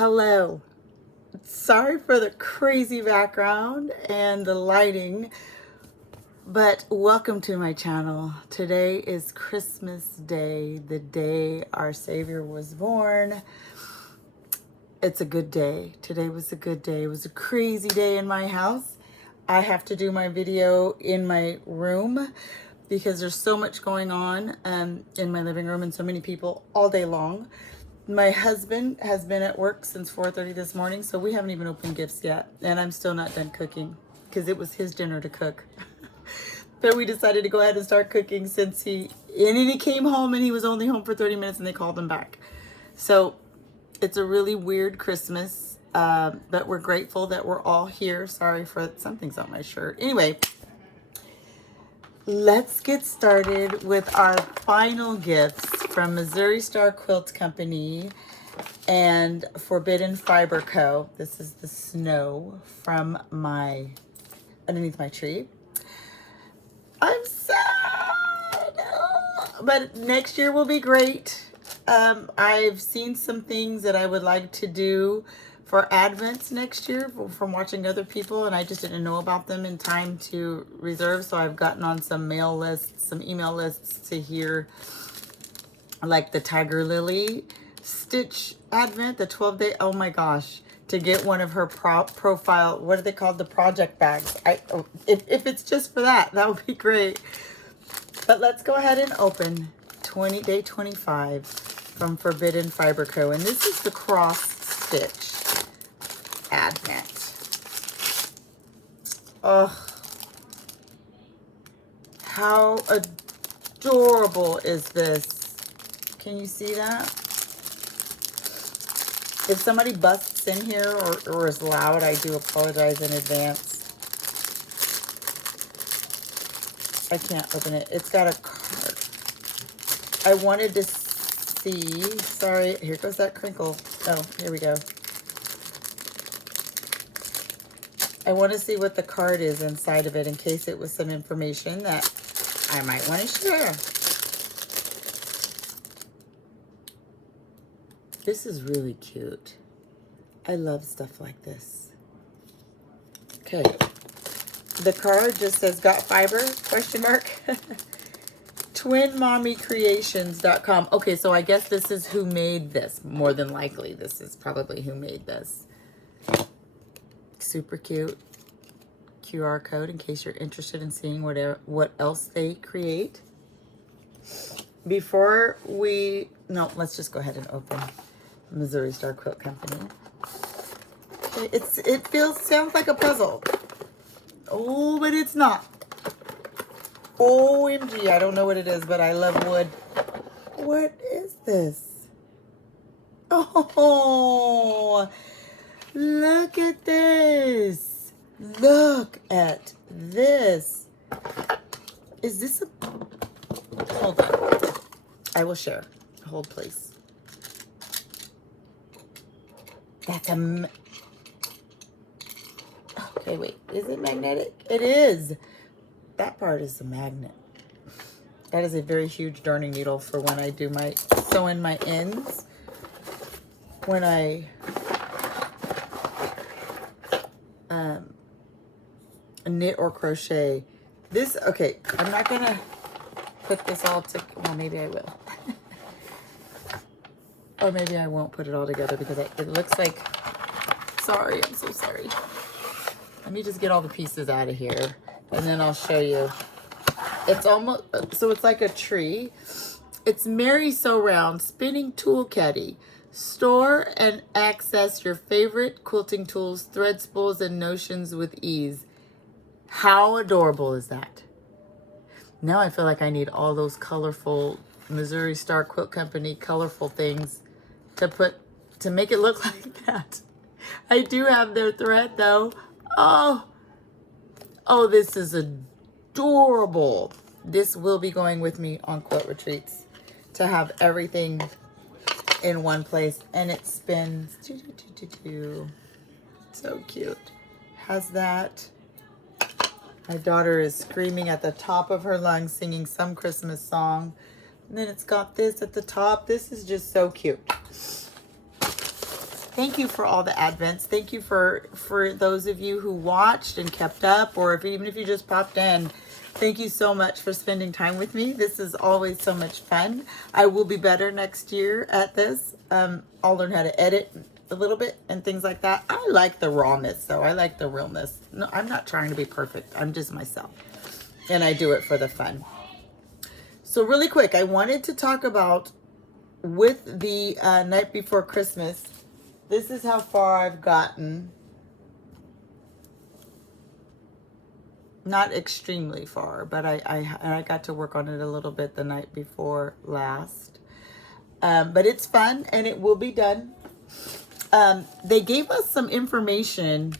Hello. Sorry for the crazy background and the lighting, but welcome to my channel. Today is Christmas Day, the day our Savior was born. It's a good day. Today was a good day. It was a crazy day in my house. I have to do my video in my room because there's so much going on in my living room and so many people all day long. My husband has been at work since 4:30 this morning, so we haven't even opened gifts yet. And I'm still not done cooking because it was his dinner to cook. But we decided to go ahead and start cooking since he came home and he was only home for 30 minutes and they called him back. So it's a really weird Christmas, but we're grateful that we're all here. Sorry for something's on my shirt. Anyway, let's get started with our final gifts from Missouri Star Quilt Company and Forbidden Fiber Co. This is the snow from underneath my tree. I'm sad, but next year will be great. I've seen some things that I would like to do for Advents next year from watching other people, and I just didn't know about them in time to reserve. So I've gotten on some mail lists, some email lists to hear, like the Tiger Lily Stitch Advent, the 12-day. Oh my gosh, to get one of her profile, what are they called? The project bags. If it's just for that would be great. But let's go ahead and open day 25 from Forbidden Fiber Co. And this is the cross stitch Advent. Oh, how adorable is this? Can you see that? If somebody busts in here or is loud, I do apologize in advance. I can't open it. It's got a card. I wanted to see. Sorry, here goes that crinkle. Oh, here we go. I want to see what the card is inside of it in case it was some information that I might want to share. This is really cute. I love stuff like this. Okay. The card just says, got fiber? Question mark. twinmommycreations.com. Okay, so I guess this is who made this. More than likely, this is probably who made this. Super cute. QR code in case you're interested in seeing what else they create. Let's just go ahead and open Missouri Star Quilt Company. Okay, sounds like a puzzle. Oh, but it's not. OMG, I don't know what it is, but I love wood. What is this? Oh, look at this. Look at this. Is this hold on. I will share. Hold, please. That's okay, wait. Is it magnetic? It is. That part is a magnet. That is a very huge darning needle for when I do sew in my ends. When I knit or crochet. Okay, I'm not gonna put this all well, maybe I will. Or maybe I won't put it all together because it looks like, sorry, I'm so sorry. Let me just get all the pieces out of here and then I'll show you. It's almost, so it's like a tree. It's Mary Sew Round Spinning Tool Caddy. Store and access your favorite quilting tools, thread spools, and notions with ease. How adorable is that? Now I feel like I need all those colorful Missouri Star Quilt Company colorful things to make it look like that. I do have their thread though. Oh, this is adorable. This will be going with me on quilt retreats to have everything in one place, and it spins. So cute. Has that. My daughter is screaming at the top of her lungs, singing some Christmas song. And then it's got this at the top. This is just so cute. Thank you for all the advents. Thank you for those of you who watched and kept up, or even if you just popped in. Thank you so much for spending time with me. This is always so much fun. I will be better next year at this. I'll learn how to edit a little bit and things like that. I like the rawness, though. I like the realness. No, I'm not trying to be perfect. I'm just myself. And I do it for the fun. So really quick, I wanted to talk about with the night before Christmas. This is how far I've gotten. Not extremely far, but I got to work on it a little bit the night before last. But it's fun and it will be done. They gave us some information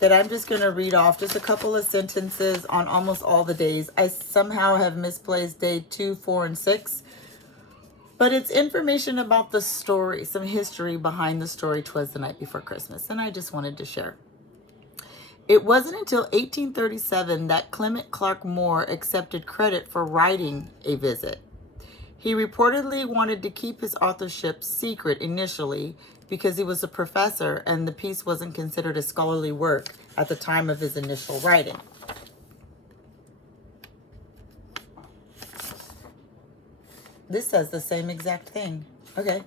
that I'm just going to read off, just a couple of sentences on almost all the days. I somehow have misplaced day 2, 4, and 6. But it's information about the story, some history behind the story, 'Twas the Night Before Christmas, and I just wanted to share. It wasn't until 1837 that Clement Clarke Moore accepted credit for writing A Visit. He reportedly wanted to keep his authorship secret initially because he was a professor and the piece wasn't considered a scholarly work at the time of his initial writing. This says the same exact thing. Okay.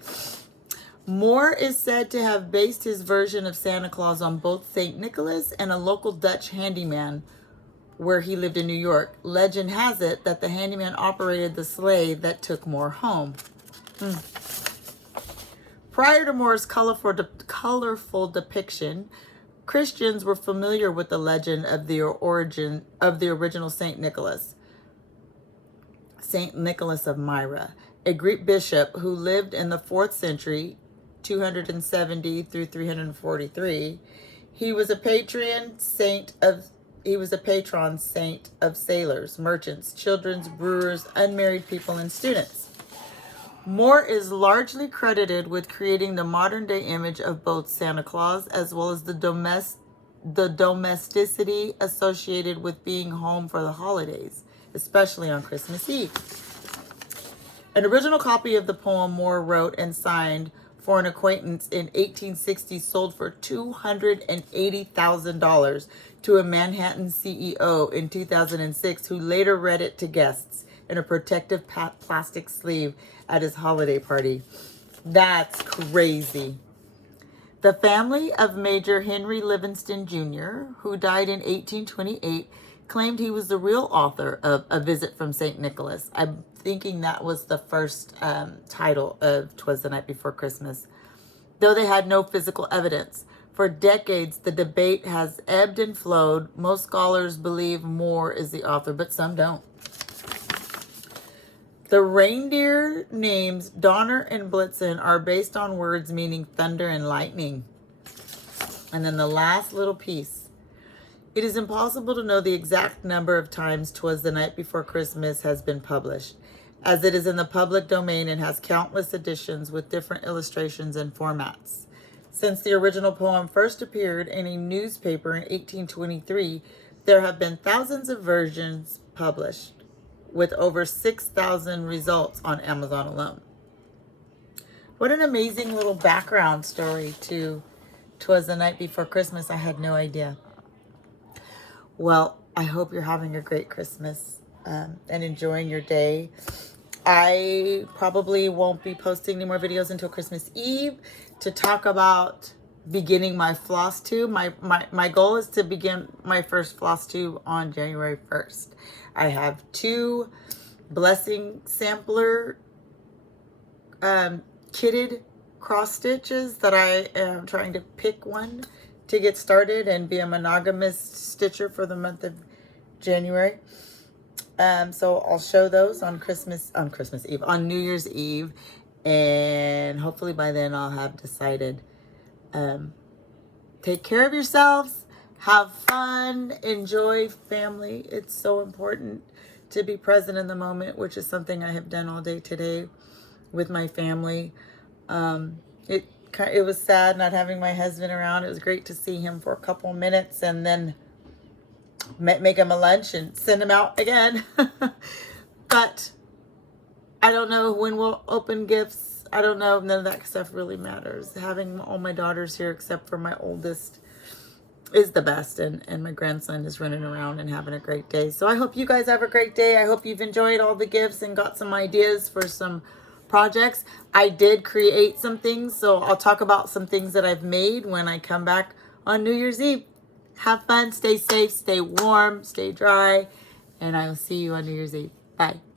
Moore is said to have based his version of Santa Claus on both St. Nicholas and a local Dutch handyman where he lived in New York. Legend has it that the handyman operated the sleigh that took Moore home. Prior to Moore's colorful depiction, Christians were familiar with the legend of the origin of the original St. Nicholas. St. Nicholas of Myra, a Greek bishop who lived in the 4th century, 270 through 343. He was a patron saint of sailors, merchants, children's brewers, unmarried people, and students. Moore is largely credited with creating the modern-day image of both Santa Claus as well as the domesticity associated with being home for the holidays, especially on Christmas Eve. An original copy of the poem Moore wrote and signed for an acquaintance in 1860 sold for $280,000 to a Manhattan CEO in 2006 who later read it to guests in a protective plastic sleeve at his holiday party. That's crazy. The family of Major Henry Livingston Jr., who died in 1828, claimed he was the real author of A Visit from St. Nicholas. I'm thinking that was the first title of 'Twas the Night Before Christmas, though they had no physical evidence. For decades, the debate has ebbed and flowed. Most scholars believe Moore is the author, but some don't. The reindeer names Donner and Blitzen are based on words meaning thunder and lightning. And then the last little piece. It is impossible to know the exact number of times 'Twas the Night Before Christmas has been published, as it is in the public domain and has countless editions with different illustrations and formats. Since the original poem first appeared in a newspaper in 1823, there have been thousands of versions published, with over 6,000 results on Amazon alone. What an amazing little background story to 'Twas the Night Before Christmas. I had no idea. Well, I hope you're having a great Christmas and enjoying your day. I probably won't be posting any more videos until Christmas Eve to talk about beginning my floss tube. My goal is to begin my first floss tube on January 1st. I have 2 blessing sampler kitted cross stitches that I am trying to pick one to get started and be a monogamous stitcher for the month of January. So I'll show those on on New Year's Eve, and hopefully by then I'll have decided. Take care of yourselves, have fun, enjoy family. It's so important to be present in the moment, which is something I have done all day today with my family. It was sad not having my husband around. It was great to see him for a couple minutes and then make him a lunch and send him out again. But I don't know when we'll open gifts I don't know, none of that stuff really matters. Having all my daughters here except for my oldest is the best, and my grandson is running around and having a great day. So I hope you guys have a great day. I hope you've enjoyed all the gifts and got some ideas for some projects. I did create some things, so I'll talk about some things that I've made when I come back on New Year's Eve. Have fun, stay safe, stay warm, stay dry, and I will see you on New Year's Eve. Bye.